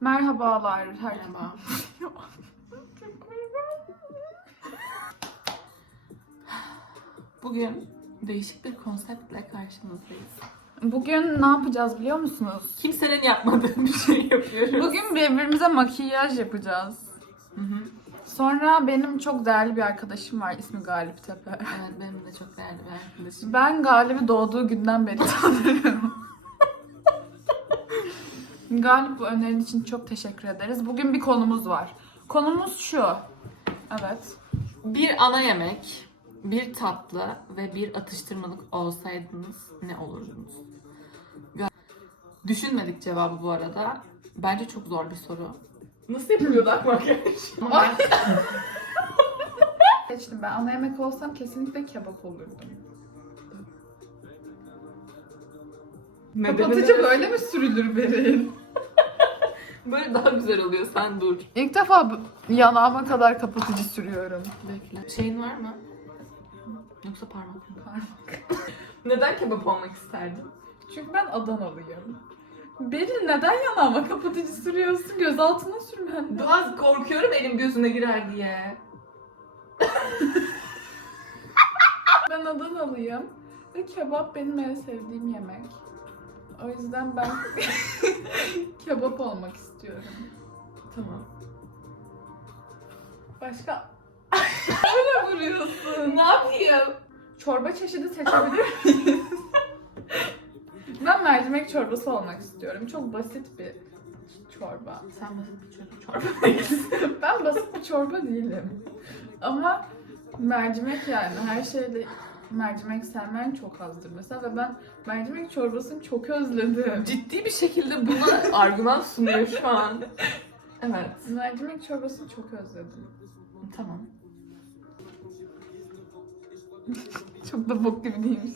Merhabalar. Her... Merhaba. Bugün değişik bir konseptle karşınızdayız. Bugün ne yapacağız biliyor musunuz? Kimsenin yapmadığı bir şey yapıyoruz. Bugün birbirimize makyaj yapacağız. Hı hı. Sonra benim çok değerli bir arkadaşım var ismi Galip Tepe. Evet benim de çok değerli bir arkadaşım. Ben Galip'i doğduğu günden beri tanıyorum. Galip bu önerin için çok teşekkür ederiz. Bugün bir konumuz var. Konumuz şu. Evet. Bir ana yemek, bir tatlı ve bir atıştırmalık olsaydınız ne olurdunuz? Düşünmedik cevabı bu arada. Bence çok zor bir soru. Nasıl yapılıyor da makyaj? Ay. Seçtim ben. Ana yemek olsam kesinlikle kebap olurdum. Kapatıcı böyle mi sürülür Beril? Böyle daha güzel oluyor. Sen dur. İlk defa bu- yanağıma kadar kapatıcı sürüyorum. Bekle. Şeyin var mı? Yoksa parmak mı? Parmak. Neden kebap olmak isterdin? Çünkü ben Adanalıyım. Beril neden yanağıma kapatıcı sürüyorsun? Göz altına sürmen. Biraz korkuyorum elim gözüne girer diye. Ben Adanalıyım. Ve kebap benim en sevdiğim yemek. O yüzden ben kebap olmak istiyorum. Tamam. Başka... Öyle vuruyorsun. Ne yapayım? Çorba çeşidi seçebilir miyiz? ben mercimek çorbası olmak istiyorum. Çok basit bir çorba. Sen basit bir çocuk çorbayız. Ben basit bir çorba değilim. Ama mercimek yani her şeyde mercimek sevmeyen çok azdır mesela ve ben mercimek çorbasını çok özledim. Ciddi bir şekilde buna argüman sunuyor şu an. Evet. Mercimek çorbasını çok özledim. Tamam. Çok da bok gibi değilmiş.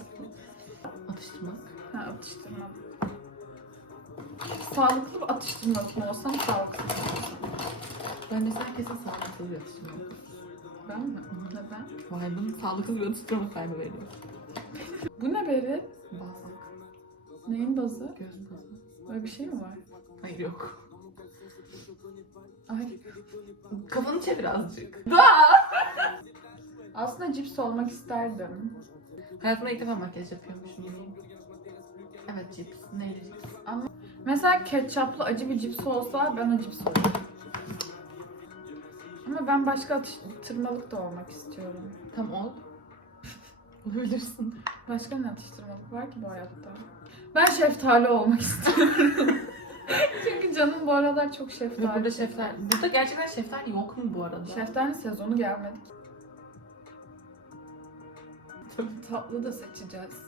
Atıştırmak. Ha atıştırma. Sağlıklı bir atıştırmak mı olsam sağlıklı. Bence sen kesin sağlıksız bir atıştırmak. Ben mi? Neden? Vibe'ın sağlıksız bir atıştırmak vibe veriyor. Bu ne beri? Bağırsak. Neyin bazı? Göz bazı. Öyle bir şey mi var? Hayır yok. Ay. Kafanı çevir azıcık. Aslında cips olmak isterdim. Hayatımda ilk defa makyaj yapıyormuşum yemin. Evet cips. Neyle cips? Mesela ketçaplı acı bir cips olsa ben o cips olurum. Ama ben başka atıştırmalık da olmak istiyorum. Tam ol. Olabilirsin. Başka ne atıştırmalık var ki bu hayatta? Ben şeftali olmak istiyorum. Çünkü canım bu aralar çok Ve şeftali. burada şeftali. Burada gerçekten şeftali yok mu bu arada? Şeftali sezonu gelmedi. ki. Tabii. Tatlı da seçeceğiz.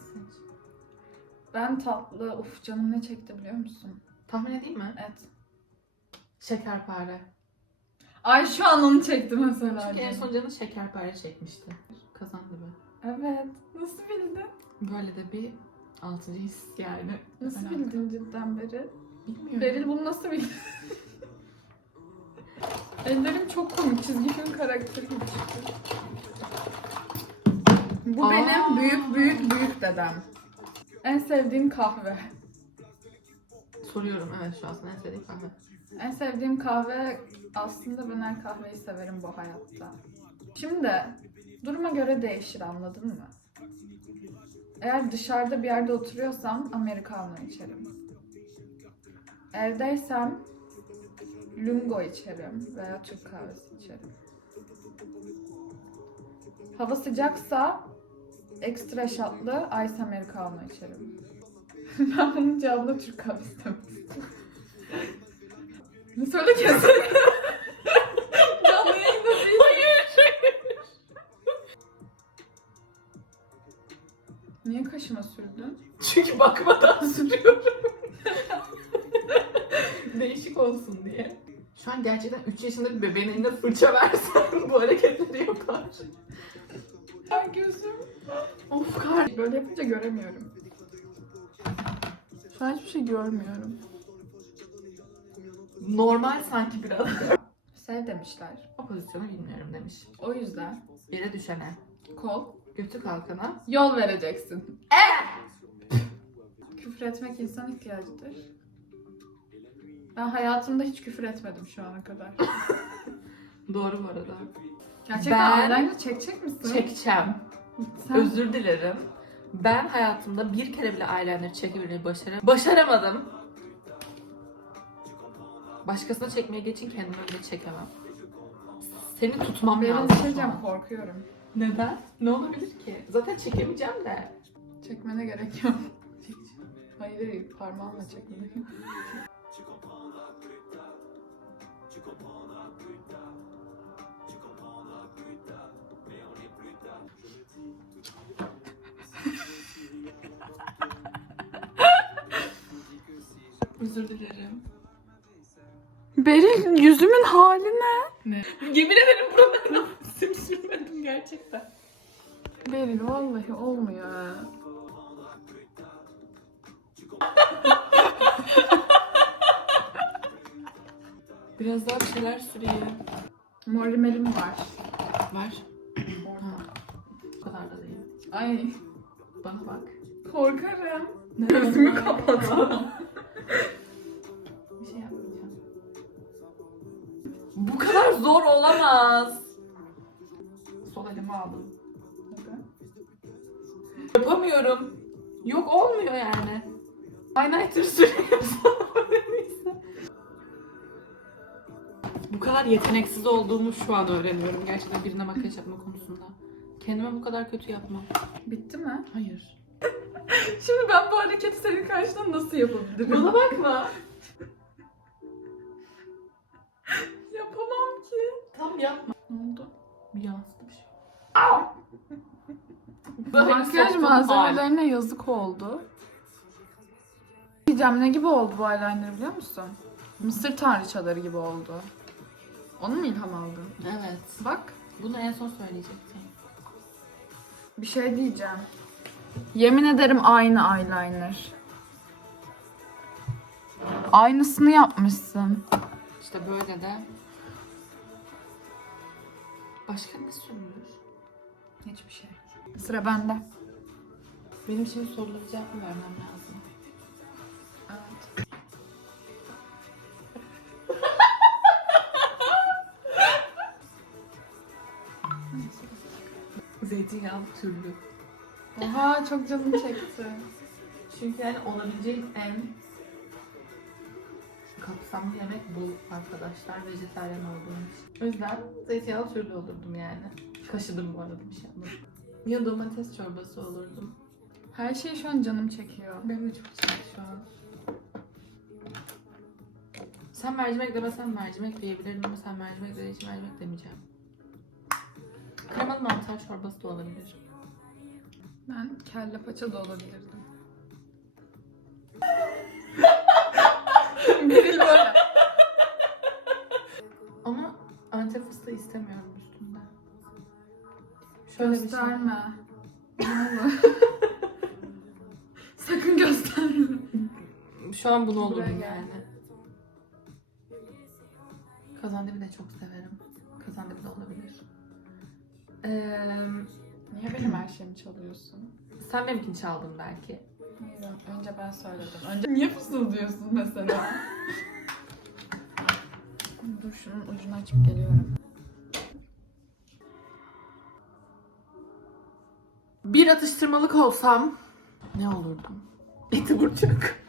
Ben tatlı, uf canım ne çekti biliyor musun? Tahmin edeyim mi? Evet. Şekerpare. Ay şu an onu çekti mesela. Çünkü en son canı şekerpare çekmişti. Kazandı be. Evet. Nasıl bildin? Böyle de bir altıncı his yani. Nasıl Alaka. bildin cidden Beril? Bilmiyorum. Beril bunu nasıl bildin? Ellerim çok komik. Çizgi film karakteri gibi çıktı. Bu Aa. benim büyük büyük büyük dedem. En sevdiğim kahve. Soruyorum evet şu an en sevdiğim kahve. En sevdiğim kahve aslında ben her kahveyi severim bu hayatta. Şimdi duruma göre değişir anladın mı? Eğer dışarıda bir yerde oturuyorsam Americano içerim. Evdeysem lungo içerim veya Türk kahvesi içerim. Hava sıcaksa ekstra şatlı ice americano içerim. ben bunun cevabını Türk kahvesi demek istiyorum. Söyle kesin. Canlı yayında değil. Niye kaşıma sürdün? Çünkü bakmadan sürüyorum. Değişik olsun diye. Şu an gerçekten 3 yaşında bir bebeğin eline fırça versen bu hareketleri yapar. Ay gözüm. Of kar. Böyle yapınca göremiyorum. Şu an hiçbir şey görmüyorum. Normal sanki biraz. Sev demişler. o pozisyonu bilmiyorum demiş. O yüzden Yere düşene, kol, götü kalkana. yol vereceksin. Küfür etmek insan ihtiyacıdır. Ben hayatımda hiç küfür etmedim şu ana kadar. Doğru bu arada. Gerçekten Ben- eyeliner çekecek misin? Çekeceğim. Sen Özür dilerim. Ben hayatımda bir kere bile eyeliner çekebilmeyi başaram başaramadım. Başkasına çekmeye geçin kendime bile çekemem. Seni tutmam Benim lazım. şu şey an. korkuyorum. Neden? Ne olabilir ki? Zaten çekemeyeceğim de. Çekmene gerek yok. Hayır hayır parmağımla çekmene gerek yok. Özür dilerim. Beril yüzümün hali ne? Yemin ederim buralarına sim sürmedim gerçekten. Beril vallahi olmuyor ha. Biraz daha bir şeyler süreyim. Mor rimelim var. Var. Orada. Bu kadar da değil. Ay Bana bak. korkarım. Ne Gözümü kapattım. Zor olamaz. Sol elimi aldım. Yapamıyorum. Yok olmuyor yani. Highlighter neyse. Bu kadar yeteneksiz olduğumu şu an öğreniyorum. Gerçekten birine makyaj yapma konusunda. Kendime bu kadar kötü yapmam. Bitti mi? Hayır. Şimdi ben bu hareketi senin karşında nasıl yapabilirim? Bana bakma. Ki. Tam yapma. Ne oldu? Bir yansıdı bir şey. Makyaj soktum, malzemelerine yazık oldu. Diyeceğim ne gibi oldu bu eyeliner biliyor musun? Mısır tanrıçaları gibi oldu. Onu mu ilham aldın? Evet. Bak Bunu en son söyleyecektim. bir şey diyeceğim. Yemin ederim aynı eyeliner. Aynısını yapmışsın. İşte böyle de. Başka ne sürülür? Hiçbir şey. Sıra bende. Benim şimdi soruları cevap mı vermem lazım? Evet. Zeytinyağlı türlü. Oha çok canım çekti. Çünkü yani olabileceğim en kapsamlı yemek bu arkadaşlar. Vejetaryen olduğum için. O yüzden zeytinyağlı türlü olurdum yani. Kaşıdım bu arada bir şey anladım. Ya domates çorbası olurdum. Her şey şu an canım çekiyor. Benim de çok güzel şu an. Sen mercimek demesen mercimek diyebilirim ama sen mercimek dediğin için mercimek demeyeceğim. Kremalı mantar çorbası da olabilir. Ben kelle paça da olabilirdim. Beril böyle. Ama antep fıstığı istemiyorum üstünde. Şöyle bir şey. Gösterme. Ne olur. Sakın gösterme. Şu an bunu Buraya olurdum gel. yani. Kazandibi de çok severim. Kazandibi de olabilir. Ee, Niye benim her şeyimi çalıyorsun? sen benimkini çaldın belki. Hayır, önce ben söyledim. Önce niye fısıldıyorsun mesela? Dur şunun ucunu açıp geliyorum. Bir atıştırmalık olsam ne olurdum? Eti burçak.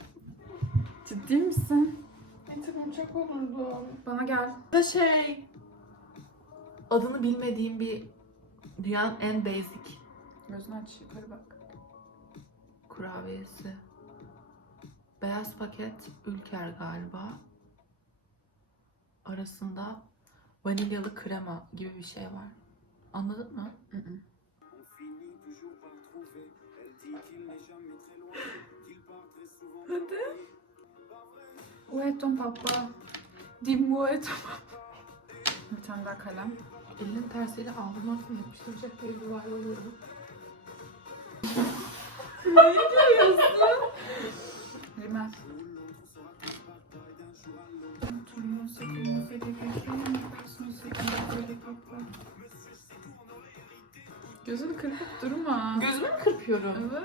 Ciddi misin? Eti burçak olurdum. Bana gel. Da şey adını bilmediğim bir dünyanın en basic Gözünü aç yukarı bak. Kurabiyesi. Beyaz paket Ülker galiba. Arasında vanilyalı krema gibi bir şey var. Anladın mı? Hı hı. Hadi. Où est ton papa? Dis-moi où est ton papa? Bir tane daha kalem. Elinin tersiyle ağlamakla yapıştıracak böyle bir var oluyorum. Ne diyorsun? Rimel. Gözünü kırpıp durma. Gözümü mü kırpıyorum? Evet.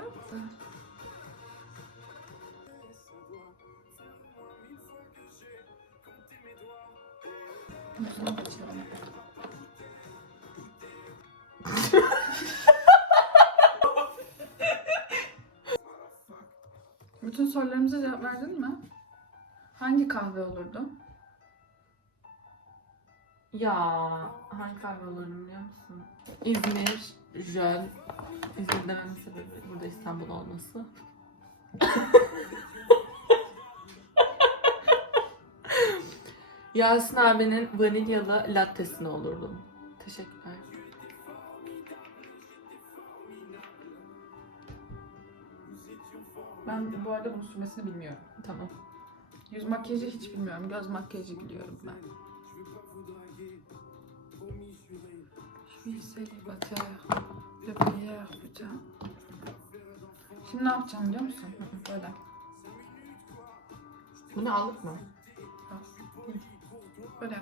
Geçelim. Bütün sorularımıza cevap verdin mi? Hangi kahve olurdu? Ya hangi kahve alırım biliyor musun? İzmir, Jöl. İzmir dememin sebebi burada İstanbul olması. Yasin abinin vanilyalı lattesini olurdum. Teşekkürler. Ben bu arada bunun sürmesini bilmiyorum. Tamam. Yüz makyajı hiç bilmiyorum. Göz makyajı biliyorum ben. Şimdi ne yapacağım biliyor musun? Böyle. Bunu aldık mı? Böyle.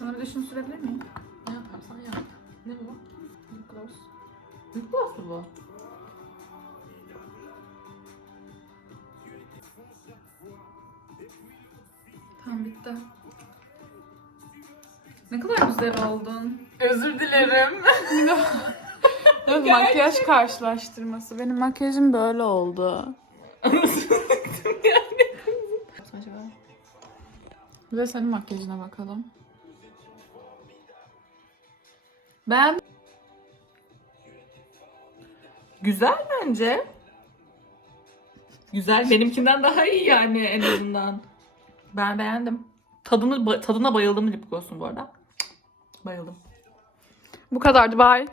Sana bir de şunu sürebilir miyim? Ne yaparsan yap. Ne bu? Lip gloss. Lip gloss mu bu? Tamam bitti. Ne kadar güzel oldun. Özür dilerim. Evet, makyaj karşılaştırması. Benim makyajım böyle oldu. Acaba? Bir de senin makyajına bakalım. Ben Güzel bence. Güzel. Benimkinden daha iyi yani en azından. Ben beğendim. Tadını, tadına bayıldım lip gloss'un bu arada. Bayıldım. bu kadardı. Bye.